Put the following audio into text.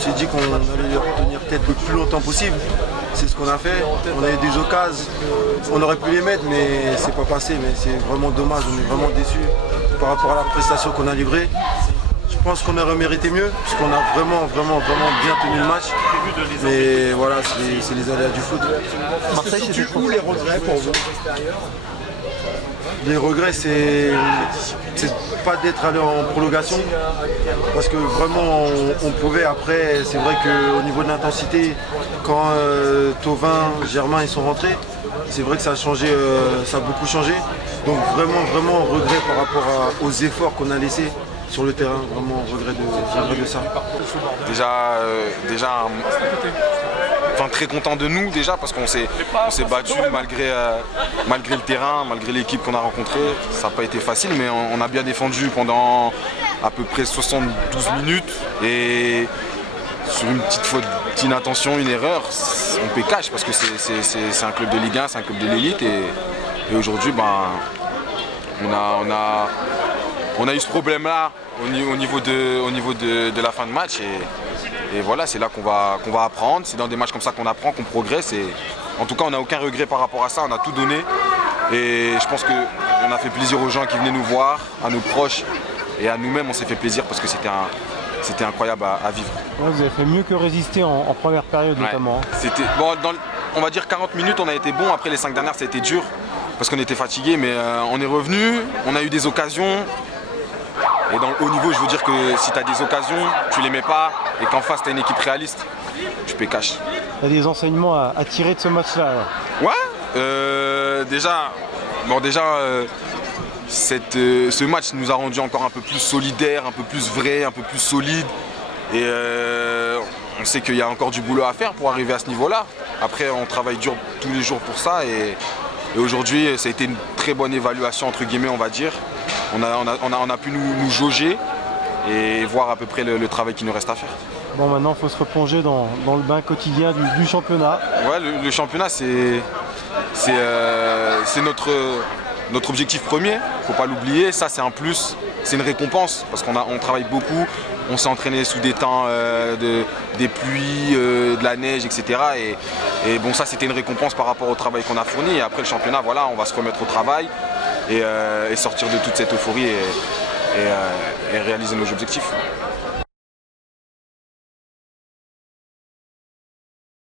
s'est dit qu'on allait leur tenir tête le plus longtemps possible. C'est ce qu'on a fait. On a eu des occasions, on aurait pu les mettre, mais c'est pas passé. Mais c'est vraiment dommage, on est vraiment déçus par rapport à la prestation qu'on a livrée. Je pense qu'on aurait mérité mieux, puisqu'on a vraiment bien tenu le match. Mais voilà, c'est les aléas du foot. Marseille, c'est où les regrets pour vous? Les regrets, c'est pas d'être allé en prolongation, parce que vraiment on pouvait. Après, c'est vrai qu'au niveau de l'intensité, quand Thauvin, Germain ils sont rentrés, c'est vrai que ça a changé, ça a beaucoup changé. Donc vraiment regret par rapport aux efforts qu'on a laissés sur le terrain, vraiment regret de ça. Déjà très content de nous déjà parce qu'on s'est battu malgré le terrain, malgré l'équipe qu'on a rencontrée. Ça n'a pas été facile, mais on a bien défendu pendant à peu près 72 minutes et sur une petite faute d'inattention, une erreur, on paie cash parce que c'est un club de Ligue 1, c'est un club de l'élite et aujourd'hui on a eu ce problème-là au niveau de la fin de match et voilà, c'est là qu'on va apprendre. C'est dans des matchs comme ça qu'on apprend, qu'on progresse. Et en tout cas, on n'a aucun regret par rapport à ça. On a tout donné. Et je pense qu'on a fait plaisir aux gens qui venaient nous voir, à nos proches et à nous-mêmes. On s'est fait plaisir parce que c'était incroyable à vivre. Ouais, vous avez fait mieux que résister en première période notamment. C'était bon, on va dire 40 minutes, on a été bon. Après les 5 dernières, ça a été dur parce qu'on était fatigué. Mais on est revenu. On a eu des occasions. Et dans le haut niveau, je veux dire que si tu as des occasions, tu les mets pas et qu'en face tu as une équipe réaliste, tu peux cash. Il y a des enseignements à tirer de ce match-là. Ouais, déjà, ce match nous a rendu encore un peu plus solidaires, un peu plus vrais, un peu plus solides. Et on sait qu'il y a encore du boulot à faire pour arriver à ce niveau-là. Après, on travaille dur tous les jours pour ça. Et aujourd'hui, ça a été une très bonne évaluation, entre guillemets, on va dire. On a pu nous jauger et voir à peu près le travail qu'il nous reste à faire. Bon, maintenant, il faut se replonger dans le bain quotidien du championnat. Ouais, le championnat, c'est notre objectif premier. Il ne faut pas l'oublier. Ça, c'est un plus, c'est une récompense parce qu'on travaille beaucoup. On s'est entraîné sous des temps des pluies, de la neige, etc. Et bon, ça, c'était une récompense par rapport au travail qu'on a fourni. Et après le championnat, voilà, on va se remettre au travail. Et sortir de toute cette euphorie et réaliser nos objectifs.